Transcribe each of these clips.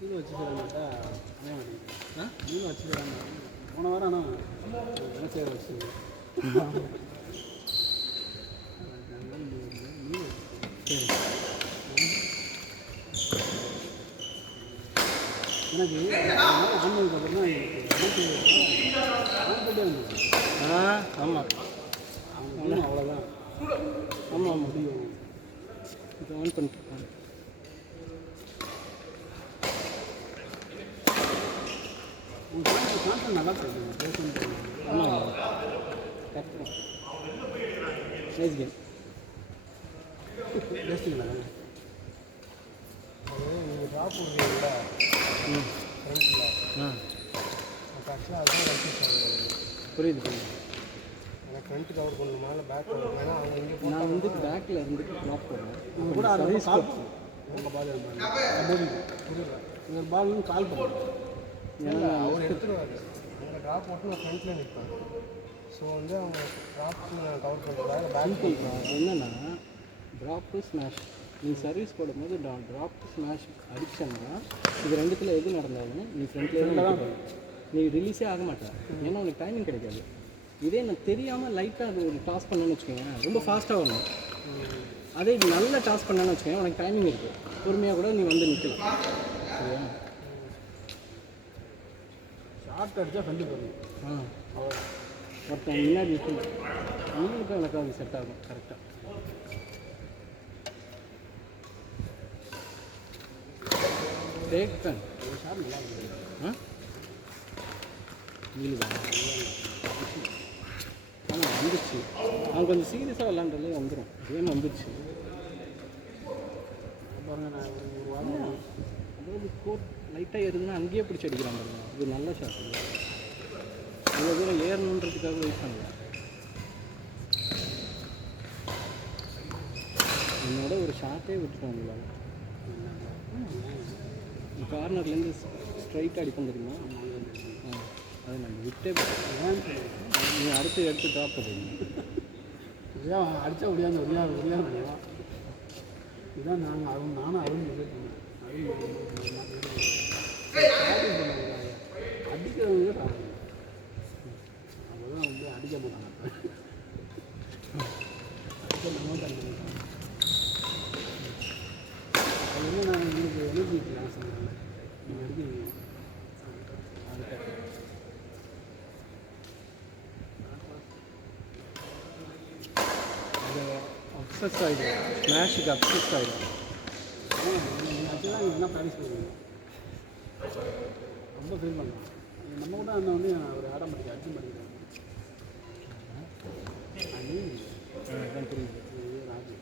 மீன் வச்சுக்கிறாங்கட்டா மீன் வச்சுக்கிறாங்க போன வாரம் ஆனால் என்ன செய்ய வச்சு மீன் எனக்கு ஆனதுக்கு அப்புறம் தான் எனக்கு இருந்துச்சு. ஆமாம் அவங்க அவ்வளோதான். ஆமாம் ஆமாம் முடியும். இது ஆன் பண்ணிட்டு கான்செப்ட் நல்லா சொல்லுங்க பேசணும். ஆமாம் கரெக்டாக நைஸ் கேம் பேசுங்களா? அது நீங்கள் ட்ராப் பண்ணுறீங்களா ஃப்ரெண்ட்ஸில் அப்போ ஆக்சுவலாக அதுதான் வச்சு புரியுது புரியுது. எனக்கு ஃப்ரண்ட் கவர் பண்ணணுமா பேக் கவர் வேணா அவங்க இங்கே நான் வந்து பேக்கில் இருந்துட்டு ட்ராப் பண்ணுவேன் கூட அது கால் உங்கள் பால் புரியுது இந்த பால்னு கால் பண்ணுவேன். ஏன்னா அவர் எடுத்துருவார் அங்கே ட்ராப் போட்டு நான் ஃப்ரண்ட்டில் நிற்பேன். ஸோ வந்து அவங்க ட்ராப் கவர் பண்ணுறதுக்காக பேக் பண்ணுறாங்க. என்னென்னா ட்ராப்பு ஸ்மாஷ் நீ சர்வீஸ் போடும்போது ட்ராப் ஸ்மாஷ் அடிச்சேன்னா இது ரெண்டுத்தில் எது நடந்தாலும் நீ ஃப்ரண்ட்லேயே தான் நீ ரிலீஸே ஆக மாட்டேன். ஏன்னா உனக்கு டைமிங் கிடைக்காது. இதே நான் தெரியாமல் லைட்டாக அது ஒரு டாஸ் பண்ணேன்னு வச்சுக்கோங்க ரொம்ப ஃபாஸ்ட்டாக வரணும். அதே இது நல்ல டாஸ் பண்ணேன்னு வச்சுக்கோங்க உனக்கு டைமிங் இருக்குது. பொறுமையாக கூட நீ வந்து நிற்கலாம். சரியா? ஷார்ட் அடித்தா ஃப்ரெண்டு போகணும். ஒருத்தன் முன்னாடி நிற்கணும். அவங்களுக்கும் எனக்கு அது செட் ஆகும் கரெக்டாக. டேக் ஃபன் ஷார்ட் நல்லா இருக்குது. ஆமாம் வந்துடுச்சு. அவங்க கொஞ்சம் சீரியஸாக விளாண்டாலே வந்துடும். கேம் வந்துடுச்சு பாருங்க. நான் ஒரு வாரம் அதாவது கோட் லைட்டாக ஏறுதுன்னா அங்கேயே பிடிச்சி அடிக்கிறாங்க பாருங்க. இது நல்ல ஷாட். இவ்வளோ தூரம் ஏறணுன்றதுக்காக வெயிட் பண்ணலாம். என்னோட ஒரு ஷாட்டே விட்டுட்டோம் உங்களால். கார்னர்லேருந்து ஸ்ட்ரைட்டாக அடிப்போம் தெரியுமா? அதை நம்ம விட்டே நீ அடுத்து எடுத்து ட்ராப் பண்ணுறீங்க. ஏன் அடித்தா முடியாது முடியாது முடியும். இதுதான் நானும் அருண் அடிக்கிறவங்க அவ்வளோதான் வந்து அடிக்க மாட்டாங்க. அடிக்க நம்ம தான் அது என்ன நான் உங்களுக்கு எனர்ஜி கிளாஸ் சொன்னேன். நீங்கள் அடிக்கிறீங்க அது அப்சஸ் ஆகிடும். ஸ்மாஷுக்கு அப்சஸ் ஆகிடும். ஆக்சுவலாக நீங்கள் என்ன ப்ராக்டிஸ் பண்ணுவீங்க? ரொம்ப ஃபீல் பண்ணலாம். நம்ம கூட அந்த வந்து ஒரு ஆடம் படிக்க அடிச்சு படிக்கிறாங்க. அது புரியுது. ராஜு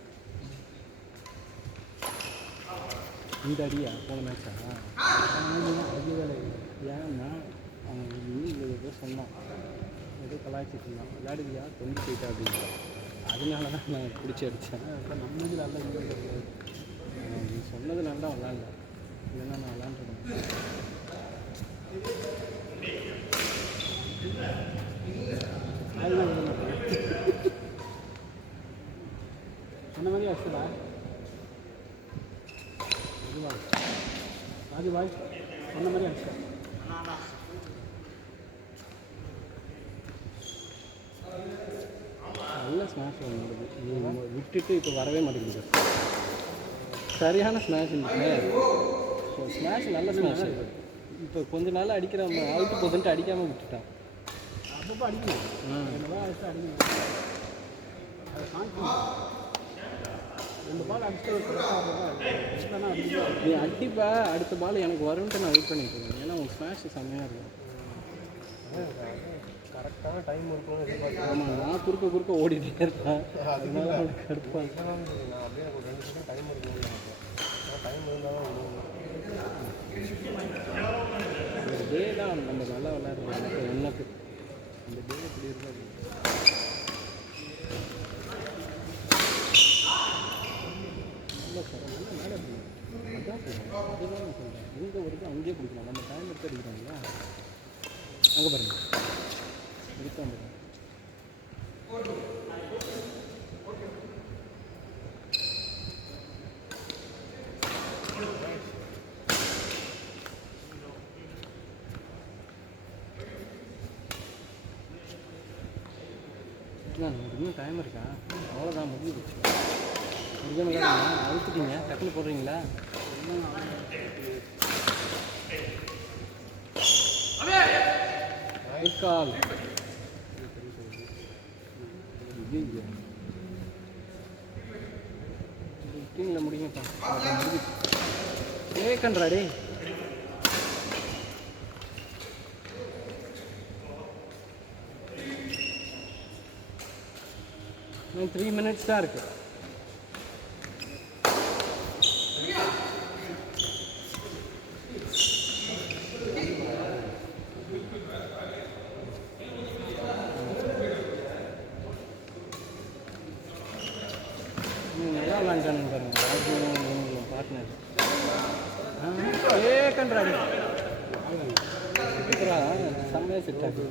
இந்த அடியா போன மேட்சா அடி வேலை ஏன்னா அவன் இன்னும் ஏதோ சொன்னான், ஏதோ கலாய்ச்சிட்டு இருந்தான். விளையாடுவியா 20 போயிட்டா அப்படின்னு. அதனால தான் நான் பிடிச்சி அடித்தேன். இப்போ நம்ம இதில் நல்லா இல்லை. நீ சொன்னது நல்லா விளாட்ல, இல்லைன்னா நான் விளாண்டுருக்கேன். அதெல்லாம் விட மாட்டேன். சொன்ன மாதிரி ஆச்சுடா ராஜு பாய் சொன்ன மாதிரி ஆச்சு. நல்ல ஸ்மாஷ் வந்துடுது. நீ விட்டுட்டு இப்போ வரவே மாட்டேங்குது. சரியான ஸ்மாஷ் இருந்துச்சு. ஸ்மாஷ் நல்ல ஸ்மாஷ். இப்போ கொஞ்ச நாள் அடிக்கிற அவுட்டு போதுன்ட்டு அடிக்காமல் விட்டுட்டான். அப்பப்போ அடிக்கணும். என்னதான் அடிச்சு அடிக்கணும். அதை காமிக்கணும். 2 பால் அடிச்சு நீ அடிப்ப, அடுத்த பால் எனக்கு வரும்ன்ட்டு நான் வெயிட் பண்ணிட்டு இருக்கேன். ஏன்னா உன் ஸ்மாஷ் செம்மையாக இருக்கும். கரெக்டான டைம் இருக்கும். ஆமாம், நான் குறுக்க ஓடிட்டே இருப்பேன். அதனால அவனுக்கு கடுப்பாக நான் அப்படியே ஒரு 2 செகண்ட் டைம் இருக்கும். டைம் இருந்தால் ஒரு டே தான் நம்ம நல்லா விளையாடுறோம். எனக்கு அந்த டே இப்படி இருக்காது. நல்ல சார் நல்லா மேலே அதான் சொல்கிறேன். அதுதான் நான் சொல்கிறேன். எங்கே வருது அங்கேயே பிடிக்கலாம். நம்ம டைம் எடுத்து அடிக்கிறாங்களா அங்கே பாருங்கள் எடுத்து இன்னும் டைம் இருக்கா? அவ்வளோதான் முடிஞ்சு. முடிஞ்ச அழுத்துட்டீங்க, டக்குனு போடுறீங்களா? கால் டீமில் முடிங்கப்பா. கேட்கன்றாடே. 3 minutes தான் இருக்கு. நல்லா விளாண்டானு பாருங்க. பார்ட்னர் கேட்கன்றாடே. செம்மையாக செட் ஆகுது.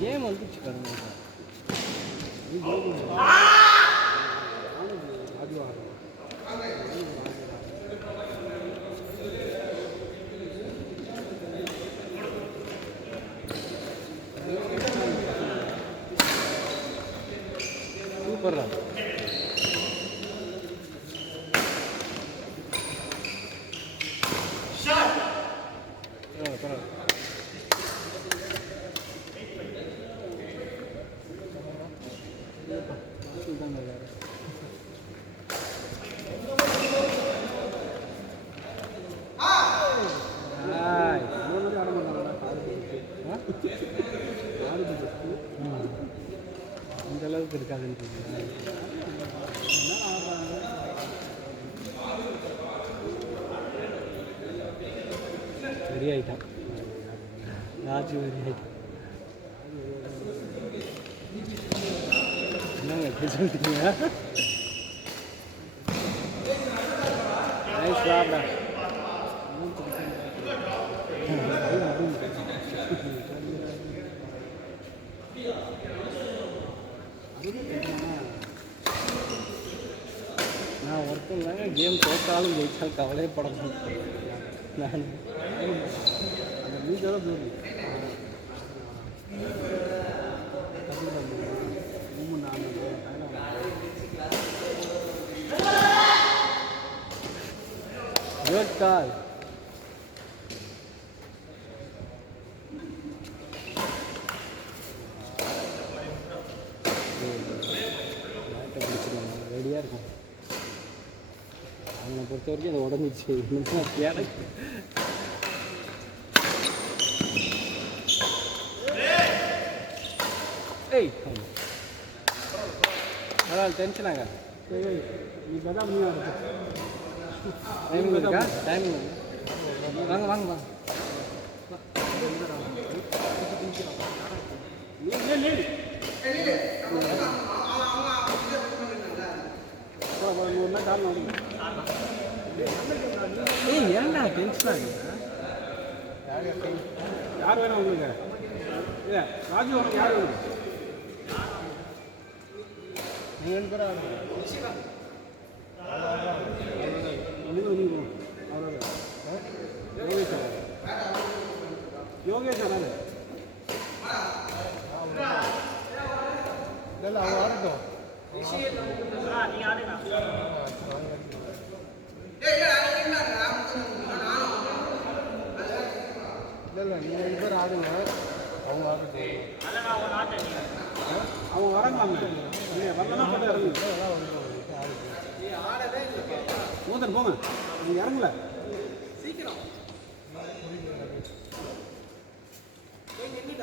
கேம் வந்துச்சு பாருங்க. சூப்பர்ரா. அந்த அளவுக்கு இருக்காதுன்றீங்களா? வெரி ஆகிட்டான் ராஜு. வெரி ஆகிட்டான். என்னங்க எப்படி சொல்லிட்டீங்க? நைஸ் லாப்டா. நான் ஒருத்தம் இல்லைங்க. கேம் தோற்றாலும் ஜெயிச்சாலும் கவலையே படணும். நான் good call. ரெடியாக இருக்கும். அவனை பொறுத்த வரைக்கும் அதை உடஞ்சிச்சு. ஏய் அதான் டென்ஷன் ஆக. டைமிங் இருக்கா? டைமிங் வாங்க வாங்க வாங்க. ஏய் ஏன்டா டென்ஷன் ஆகுது? யார் வேணும் உங்களுக்கு? இல்லை ராஜு உனக்கு யார் வேணும்? நீங்கள் 2 பேரும் யோகேஷ் அண்ணா இல்லை அவங்க ஆடட்டும். நீங்கள் ஆடுங்க. இல்லை நீங்கள் 2 பேர் ஆடுங்க. அவங்க ஆடட்டும். அவங்க வராங்க. நீங்கள் வரலாம் போட்டு இறங்குங்க. மூத்தன் போங்க. நீங்கள் இறங்கல சீக்கிரம்.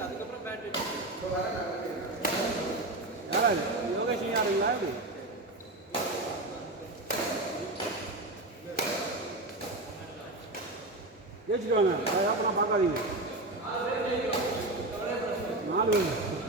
அதுக்கப்புறம் பேட் யாராவது யோகேஷ் யாருங்களா? ஜெயிச்சுட்டு வாங்க. யாரெல்லாம் பார்க்காதீங்க. 4 பேர்